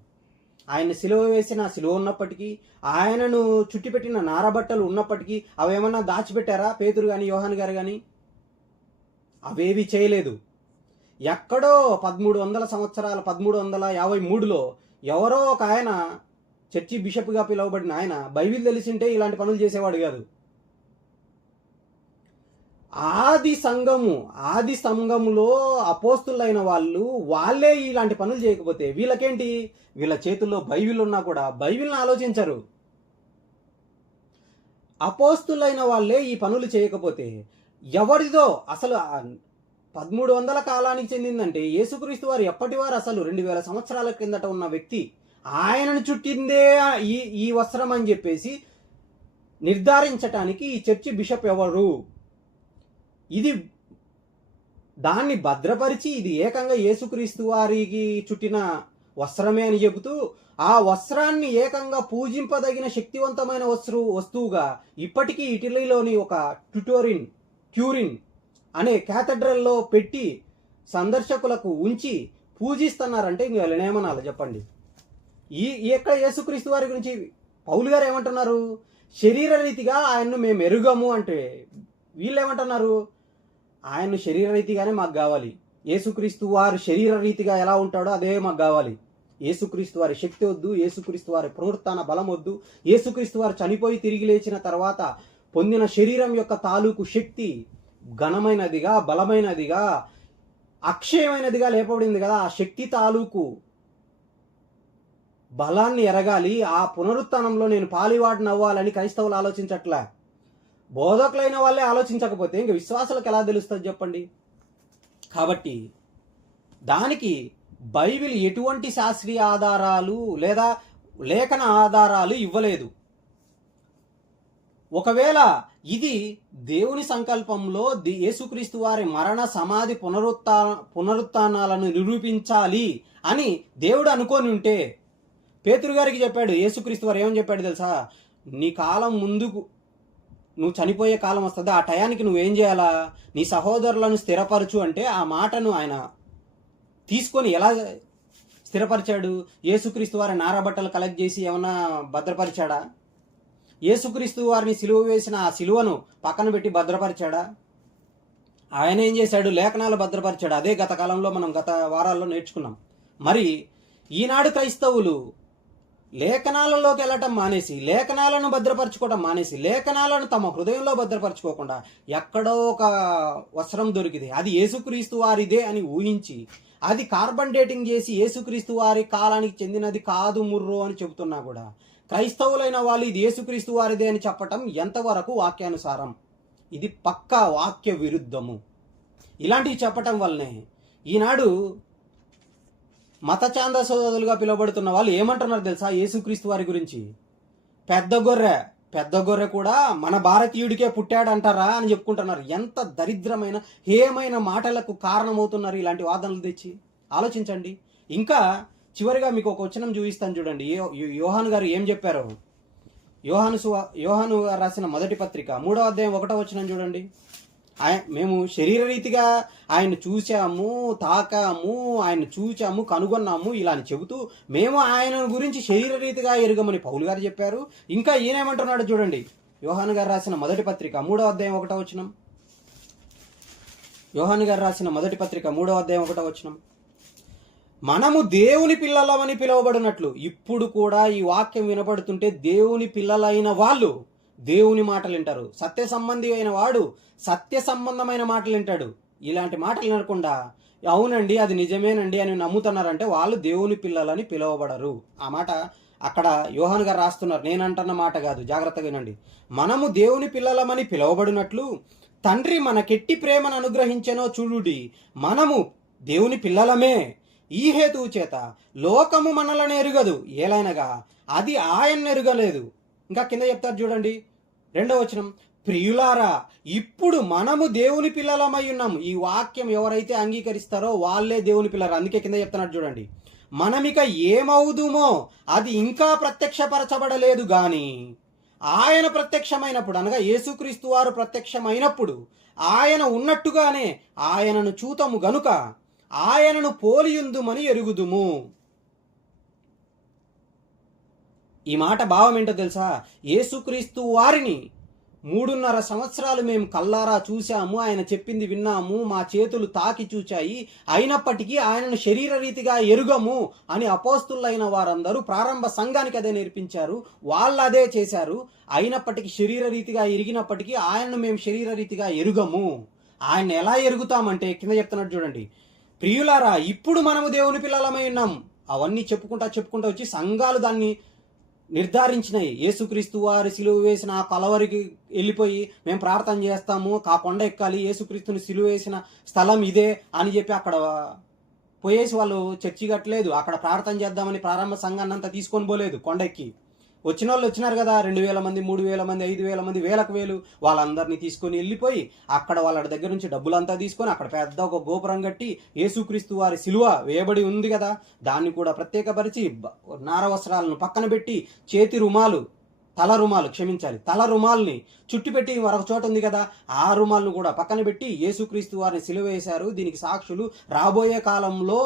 ఆయన సిలువ వేసిన సిలువ ఉన్నప్పటికీ, ఆయనను చుట్టిపెట్టిన నారబట్టలు ఉన్నప్పటికీ అవేమన్నా దాచిపెట్టారా పేతురు కానీ యోహాను గారు కానీ? అవేవి చేయలేదు. ఎక్కడో 1300 సంవత్సరాల 1353లో ఎవరో ఒక ఆయన చర్చి బిషప్గా పిలువబడిన ఆయన బైబిల్ తెలిసింటే ఇలాంటి పనులు చేసేవాడు కాదు. ఆది సంఘములో అపోస్తులైన వాళ్ళే ఇలాంటి పనులు చేయకపోతే వీళ్ళకేంటి? వీళ్ళ చేతుల్లో బైబిల్ ఉన్నా కూడా బైబిల్ని ఆలోచించరు. అపోస్తులైన వాళ్ళే ఈ పనులు చేయకపోతే ఎవరిదో అసలు 1300 కాలానికి చెందిందంటే యేసుక్రీస్తు వారు ఎప్పటి వారు? అసలు 2000 సంవత్సరాల కిందట ఉన్న వ్యక్తి. ఆయనను చుట్టిందే ఈ వస్త్రం అని చెప్పేసి నిర్ధారించటానికి ఈ చర్చి బిషప్ ఎవరు? ఇది దాన్ని భద్రపరిచి ఇది ఏకంగా యేసుక్రీస్తు వారికి చుట్టిన వస్త్రమే అని చెబుతూ ఆ వస్త్రాన్ని ఏకంగా పూజింపదగిన శక్తివంతమైన వస్తువుగా ఇప్పటికీ ఇటలీలోని ఒక ట్యూరిన్ అనే క్యాథడ్రల్లో పెట్టి సందర్శకులకు ఉంచి పూజిస్తున్నారంటే ఇంక వీళ్ళనేమనాలి చెప్పండి? ఎక్కడ యేసుక్రీస్తు వారి గురించి పౌలు గారు ఏమంటున్నారు? శరీర రీతిగా ఆయన్ను మేము ఎరుగము అంటే వీళ్ళు ఏమంటున్నారు? ఆయన శరీర రీతిగానే మాకు కావాలి. యేసుక్రీస్తు వారు శరీర రీతిగా ఎలా ఉంటాడో అదే మాకు కావాలి. యేసుక్రీస్తు వారి శక్తి వద్దు, యేసుక్రీస్తు వారి పునరుత్థాన బలం వద్దు, యేసుక్రీస్తు వారు చనిపోయి తిరిగి లేచిన తర్వాత పొందిన శరీరం యొక్క తాలూకు శక్తి ఘనమైనదిగా, బలమైనదిగా, అక్షయమైనదిగా లేపబడింది కదా. ఆ శక్తి తాలూకు బలాన్ని ఎరగాలి. ఆ పునరుత్థానంలో నేను పాలివాడిని అవ్వాలని క్రైస్తవులు ఆలోచించట్లే. బోధకులైన వాళ్ళే ఆలోచించకపోతే ఇంక విశ్వాసులకు ఎలా తెలుస్తుంది చెప్పండి? కాబట్టి దానికి బైబిల్ ఎటువంటి శాస్త్రీయ ఆధారాలు లేదా లేఖన ఆధారాలు ఇవ్వలేదు. ఒకవేళ ఇది దేవుని సంకల్పంలో యేసుక్రీస్తు వారి మరణ, సమాధి, పునరుత్థానాలను నిరూపించాలి అని దేవుడు అనుకొని ఉంటే పేతురు గారికి చెప్పాడు. యేసుక్రీస్తు వారు ఏమని చెప్పాడు తెలుసా? నీ కాలం ముందుకు, నువ్వు చనిపోయే కాలం వస్తుంది, ఆ టయానికి నువ్వేం చేయాలా? నీ సహోదరులను స్థిరపరచు అంటే ఆ మాటను ఆయన తీసుకొని ఎలా స్థిరపరిచాడు? యేసుక్రీస్తు వారి నారబట్టలు కలెక్ట్ చేసి ఏమన్నా భద్రపరిచాడా? యేసుక్రీస్తు వారిని సిలువ వేసిన ఆ సిలువను పక్కన పెట్టి భద్రపరిచాడా? ఆయన ఏం చేశాడు? లేఖనాలు భద్రపరిచాడు. అదే గత కాలంలో మనం గత వారాల్లో నేర్చుకున్నాం. మరి ఈనాడు క్రైస్తవులు లేఖనాలలోకి వెళ్ళటం మానేసి, లేఖనాలను భద్రపరచుకోవడం మానేసి, లేఖనాలను తమ హృదయంలో భద్రపరచుకోకుండా ఎక్కడో ఒక వస్త్రం దొరికింది, అది యేసుక్రీస్తు వారిదే అని ఊహించి అది కార్బన్ డేటింగ్ చేసి యేసుక్రీస్తు వారి కాలానికి చెందినది కాదు ముర్రో అని చెబుతున్నా కూడా క్రైస్తవులైన వాళ్ళు ఇది యేసుక్రీస్తు వారిదే అని చెప్పటం ఎంతవరకు వాక్యానుసారం? ఇది పక్కా వాక్య విరుద్ధము. ఇలాంటివి చెప్పటం వల్లనే ఈనాడు మత ఛాందసోదులుగా పిలువబడుతున్న వాళ్ళు ఏమంటున్నారు తెలుసా యేసుక్రీస్తు వారి గురించి? పెద్ద గొర్రె కూడా మన భారతీయుడికే పుట్టాడంటారా అని చెప్పుకుంటున్నారు. ఎంత దరిద్రమైన హేమైన మాటలకు కారణమవుతున్నారు ఇలాంటి వాదనలు తెచ్చి. ఆలోచించండి. ఇంకా చివరిగా మీకు ఒక వచనం చూపిస్తాను చూడండి. యోహాను గారు ఏం చెప్పారో. యోహాను గారు రాసిన మొదటి పత్రిక 3వ అధ్యాయం 1వ వచనం చూడండి. మేము శరీర రీతిగా ఆయన చూసాము, తాకాము, ఆయన చూచాము, కనుగొన్నాము ఇలా అని చెబుతూ మేము ఆయన గురించి శరీర రీతిగా ఎరుగమని పౌలు గారు చెప్పారు. ఇంకా ఈయనేమంటున్నాడు చూడండి. యోహాను గారు రాసిన మొదటి పత్రిక 3వ అధ్యాయం 1వ వచనం. యోహాను గారు రాసిన మొదటి పత్రిక 3వ అధ్యాయం 1వ వచనం. మనము దేవుని పిల్లలమని పిలువబడినట్లు ఇప్పుడు కూడా ఈ వాక్యం వినపడుతుంటే దేవుని పిల్లలైన వాళ్ళు దేవుని మాటలు వింటారు. సత్య సంబంధి అయిన వాడు సత్య సంబంధమైన మాటలు వింటాడు. ఇలాంటి మాటలు వినకుండా అవునండి అది నిజమేనండి అని నమ్ముతున్నారంటే వాళ్ళు దేవుని పిల్లలని పిలువబడరు. ఆ మాట అక్కడ యోహాను గారు రాస్తున్నారు, నేనంటున్న మాట కాదు. జాగ్రత్తగా వినండి. మనము దేవుని పిల్లలమని పిలువబడినట్లు తండ్రి మనకెట్టి ప్రేమను అనుగ్రహించెనో చూడుడి. మనము దేవుని పిల్లలమే. ఈ హేతువు చేత లోకము మనలను ఎరుగదు, ఏలైనగా అది ఆయన్ని ఎరుగలేదు. ఇంకా కింద చెప్తారు చూడండి 2వ వచనం. ప్రియులారా ఇప్పుడు మనము దేవుని పిల్లలమై ఉన్నాము. ఈ వాక్యం ఎవరైతే అంగీకరిస్తారో వాళ్ళే దేవుని పిల్లలు. అందుకే కింద చెప్తున్నారు చూడండి. మనమిక ఏమవుదుమో అది ఇంకా ప్రత్యక్షపరచబడలేదు గాని ఆయన ప్రత్యక్షమైనప్పుడు, అనగా యేసుక్రీస్తు వారు ప్రత్యక్షమైనప్పుడు ఆయన ఉన్నట్టుగానే ఆయనను చూతము గనుక ఆయనను పోలియుందుమని ఎరుగుదుము. ఈ మాట భావం ఏంటో తెలుసా? యేసుక్రీస్తు వారిని 3.5 సంవత్సరాలు మేము కల్లారా చూశాము, ఆయన చెప్పింది విన్నాము, మా చేతులు తాకి చూచాయి, అయినప్పటికీ ఆయనను శరీర రీతిగా ఎరుగము అని అపోస్తులైన వారందరూ ప్రారంభ సంఘానికి అదే నేర్పించారు. వాళ్ళు అదే చేశారు. అయినప్పటికీ శరీర రీతిగా ఎరిగినప్పటికీ ఆయనను మేము శరీర రీతిగా ఎరుగము. ఆయన ఎలా ఎరుగుతామంటే కింద చెప్తున్నట్టు చూడండి, ప్రియులారా ఇప్పుడు మనము దేవుని పిల్లలమై ఉన్నాం. అవన్నీ చెప్పుకుంటా వచ్చి సంఘాలు దాన్ని నిర్ధారించినాయి. యేసుక్రీస్తు వారి సిలువ వేసిన ఆ కలవరికి వెళ్ళిపోయి మేము ప్రార్థన చేస్తాము, ఆ కొండ ఎక్కాలి, యేసుక్రీస్తుని సిలువ వేసిన స్థలం ఇదే అని చెప్పి అక్కడ పోయేసి వాళ్ళు చర్చి కట్టలేదు. అక్కడ ప్రార్థన చేద్దామని ప్రారంభ సంఘాన్ని అంతా తీసుకొని పోలేదు. కొండ ఎక్కి వచ్చిన వాళ్ళు వచ్చినారు కదా, 2,000 మంది, 3,000 మంది, 5,000 మంది, వేలకు వేలు, వాళ్ళందరినీ తీసుకొని వెళ్ళిపోయి అక్కడ వాళ్ళ దగ్గర నుంచి డబ్బులంతా తీసుకొని అక్కడ పెద్ద ఒక గోపురం కట్టి యేసుక్రీస్తు వారి సిలువ వేయబడి ఉంది కదా, దాన్ని కూడా ప్రత్యేకపరిచి నార వస్త్రాలను పక్కన పెట్టి తల రుమాల్ని చుట్టుపెట్టి మరొక చోట ఉంది కదా, ఆ రుమాల్ను కూడా పక్కన పెట్టి యేసుక్రీస్తు వారిని సిలువ వేశారు, దీనికి సాక్షులు, రాబోయే కాలంలో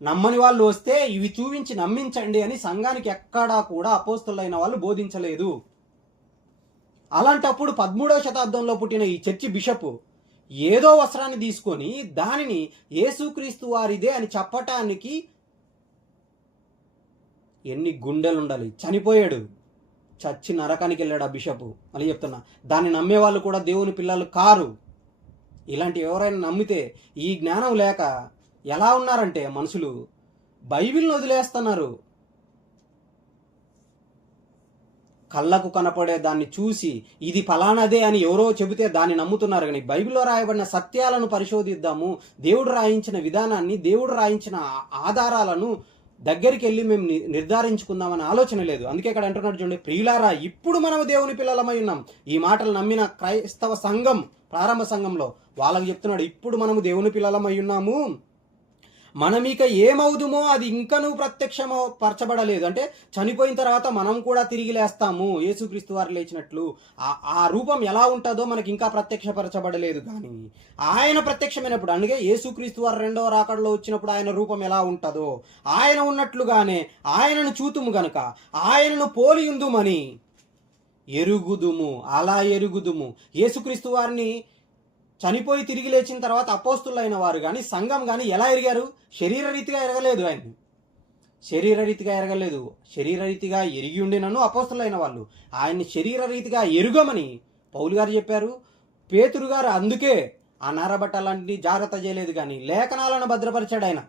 నమ్మని వాళ్ళు వస్తే ఇవి చూపించి నమ్మించండి అని సంఘానికి ఎక్కడా కూడా అపోస్తులైన వాళ్ళు బోధించలేదు. అలాంటప్పుడు 13వ శతాబ్దంలో పుట్టిన ఈ చర్చి బిషప్ ఏదో వస్త్రాన్ని తీసుకొని దానిని యేసుక్రీస్తు వారిదే అని చెప్పటానికి ఎన్ని గుండెలు ఉండాలి. చనిపోయాడు, చచ్చి నరకానికి వెళ్ళాడు ఆ బిషప్. మళ్ళీ చెప్తున్నా, దాన్ని నమ్మే వాళ్ళు కూడా దేవుని పిల్లలు కారు. ఇలాంటి ఎవరైనా నమ్మితే, ఈ జ్ఞానం లేక ఎలా ఉన్నారంటే మనుషులు బైబిల్ని వదిలేస్తున్నారు. కళ్ళకు కనపడే దాన్ని చూసి ఇది ఫలానాదే అని ఎవరో చెబితే దాన్ని నమ్ముతున్నారు. కానీ బైబిల్లో రాయబడిన సత్యాలను పరిశోధిద్దాము, దేవుడు రాయించిన విధానాన్ని, దేవుడు రాయించిన ఆధారాలను దగ్గరికి వెళ్ళి మేము నిర్ధారించుకుందామని ఆలోచన లేదు. అందుకే ఇక్కడ అంటున్నాడు చూడండి, ప్రియులారా ఇప్పుడు మనము దేవుని పిల్లలమై ఉన్నాం. ఈ మాటలు నమ్మిన క్రైస్తవ సంఘం, ప్రారంభ సంఘంలో వాళ్ళకి చెప్తున్నాడు, ఇప్పుడు మనము దేవుని పిల్లలమై ఉన్నాము, మనమిక ఏమవుదుమో అది ఇంకనూ పరచబడలేదు. అంటే చనిపోయిన తర్వాత మనం కూడా తిరిగి లేస్తాము, యేసుక్రీస్తు వారు లేచినట్లు. ఆ రూపం ఎలా ఉంటుందో మనకి ఇంకా ప్రత్యక్షపరచబడలేదు. కానీ ఆయన ప్రత్యక్షమైనప్పుడు, అందుకే యేసుక్రీస్తు వారు 2వ రాకడలో వచ్చినప్పుడు ఆయన రూపం ఎలా ఉంటుందో ఆయన ఉన్నట్లుగానే ఆయనను చూతుము గనుక ఆయనను పోలియుందుమని ఎరుగుదుము. అలా ఎరుగుదుము. యేసుక్రీస్తు వారిని చనిపోయి తిరిగి లేచిన తర్వాత అపోస్తులైన వారు కానీ సంఘం కానీ ఎలా ఎరిగారు? శరీర రీతిగా ఎరగలేదు. ఆయన్ని శరీర రీతిగా ఎరిగి ఉండినను అపోస్తులైన వాళ్ళు ఆయన్ని శరీర రీతిగా ఎరుగమని పౌలు గారు చెప్పారు. పేతురు గారు అందుకే ఆ నారబట్టలాంటివి జాగ్రత్త చేయలేదు, కానీ లేఖనాలను భద్రపరిచాడు. ఆయన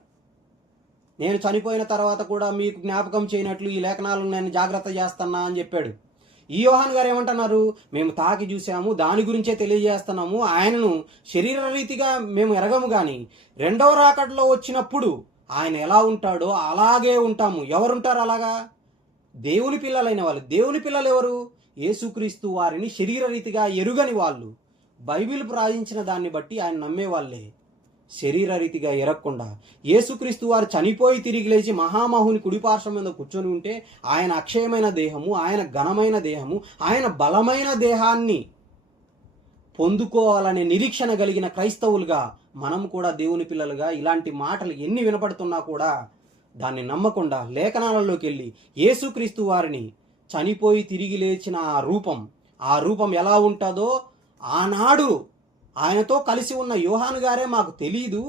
నేను చనిపోయిన తర్వాత కూడా మీకు జ్ఞాపకం చేయనట్లు ఈ లేఖనాలను నేను జాగ్రత్త చేస్తున్నా అని చెప్పాడు. ఈ యోహాను గారు ఏమంటున్నారు? మేము తాకి చూసాము, దాని గురించే తెలియజేస్తున్నాము, ఆయనను శరీర రీతిగా మేము ఎరగము, కానీ 2వ రాకడలో వచ్చినప్పుడు ఆయన ఎలా ఉంటాడో అలాగే ఉంటాము. ఎవరుంటారు అలాగా? దేవుని పిల్లలైన వాళ్ళు. దేవుని పిల్లలు ఎవరు? యేసుక్రీస్తు వారిని శరీర రీతిగా ఎరుగని వాళ్ళు. బైబిల్ ప్రార్థించిన దాన్ని బట్టి ఆయన నమ్మేవాళ్ళే. శరీర రీతిగా ఎరగకుండా యేసుక్రీస్తు వారు చనిపోయి తిరిగి లేచి మహామహుని కుడిపార్శ్వం మీద కూర్చొని ఉంటే ఆయన అక్షయమైన దేహము, ఆయన ఘనమైన దేహము, ఆయన బలమైన దేహాన్ని పొందుకోవాలనే నిరీక్షణ కలిగిన క్రైస్తవులుగా మనం కూడా దేవుని పిల్లలుగా ఇలాంటి మాటలు ఎన్ని వినపడుతున్నా కూడా దాన్ని నమ్మకుండా లేఖనాలలోకి వెళ్ళి యేసుక్రీస్తు వారిని చనిపోయి తిరిగి లేచిన ఆ రూపం ఎలా ఉంటుందో ఆనాడు ఆయనతో కలిసి ఉన్న యోహాను గారే మాకు తెలీదు,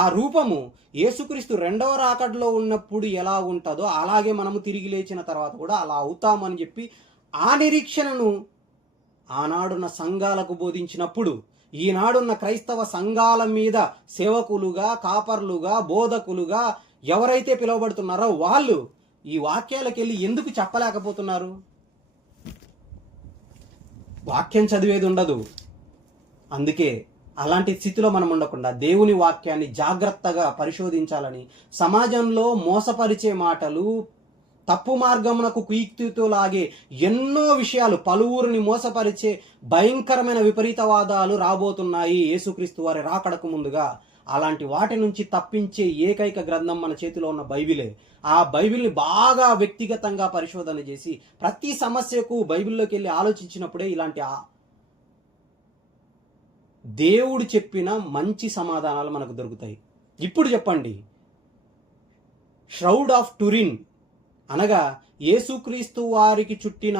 ఆ రూపము యేసుక్రీస్తు 2వ రాకడలో ఉన్నప్పుడు ఎలా ఉంటుందో అలాగే మనము తిరిగి లేచిన తర్వాత కూడా అలా అవుతామని చెప్పి ఆ నిరీక్షణను ఆనాడున్న సంఘాలకు బోధించినప్పుడు ఈనాడున్న క్రైస్తవ సంఘాల మీద సేవకులుగా, కాపర్లుగా, బోధకులుగా ఎవరైతే పిలువబడుతున్నారో వాళ్ళు ఈ వాక్యాలకు వెళ్ళి ఎందుకు చెప్పలేకపోతున్నారు? వాక్యం చదివేది ఉండదు. అందుకే అలాంటి స్థితిలో మనం ఉండకుండా దేవుని వాక్యాన్ని జాగ్రత్తగా పరిశోధించాలని, సమాజంలో మోసపరిచే మాటలు, తప్పు మార్గమునకు కుయుక్తితో లాగే ఎన్నో విషయాలు, పలువురిని మోసపరిచే భయంకరమైన విపరీతవాదాలు రాబోతున్నాయి యేసుక్రీస్తు వారి రాకడకు ముందుగా. అలాంటి వాటి నుంచి తప్పించే ఏకైక గ్రంథం మన చేతిలో ఉన్న బైబిలే. ఆ బైబిల్ని బాగా వ్యక్తిగతంగా పరిశోధన చేసి ప్రతి సమస్యకు బైబిల్లోకి వెళ్ళి ఆలోచించినప్పుడే ఇలాంటి దేవుడు చెప్పిన మంచి సమాధానాలు మనకు దొరుకుతాయి. ఇప్పుడు చెప్పండి, ష్రౌడ్ ఆఫ్ టురిన్ అనగా యేసుక్రీస్తు వారికి చుట్టిన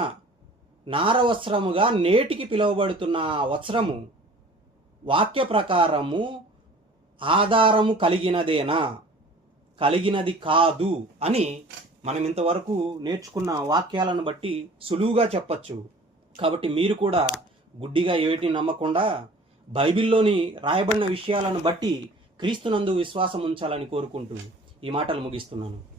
నార వస్త్రముగా నేటికి పిలువబడుతున్న ఆ వస్త్రము వాక్య ప్రకారము ఆధారము కలిగినదేనా, కలిగినది కాదు అని మనం ఇంతవరకు నేర్చుకున్న వాక్యాలను బట్టి సులువుగా చెప్పచ్చు. కాబట్టి మీరు కూడా గుడ్డిగా ఏటి నమ్మకుండా బైబిల్లోని రాయబడిన విషయాలను బట్టి క్రీస్తునందు విశ్వాసం ఉంచాలని కోరుకుంటూ ఈ మాటలు ముగిస్తున్నాను.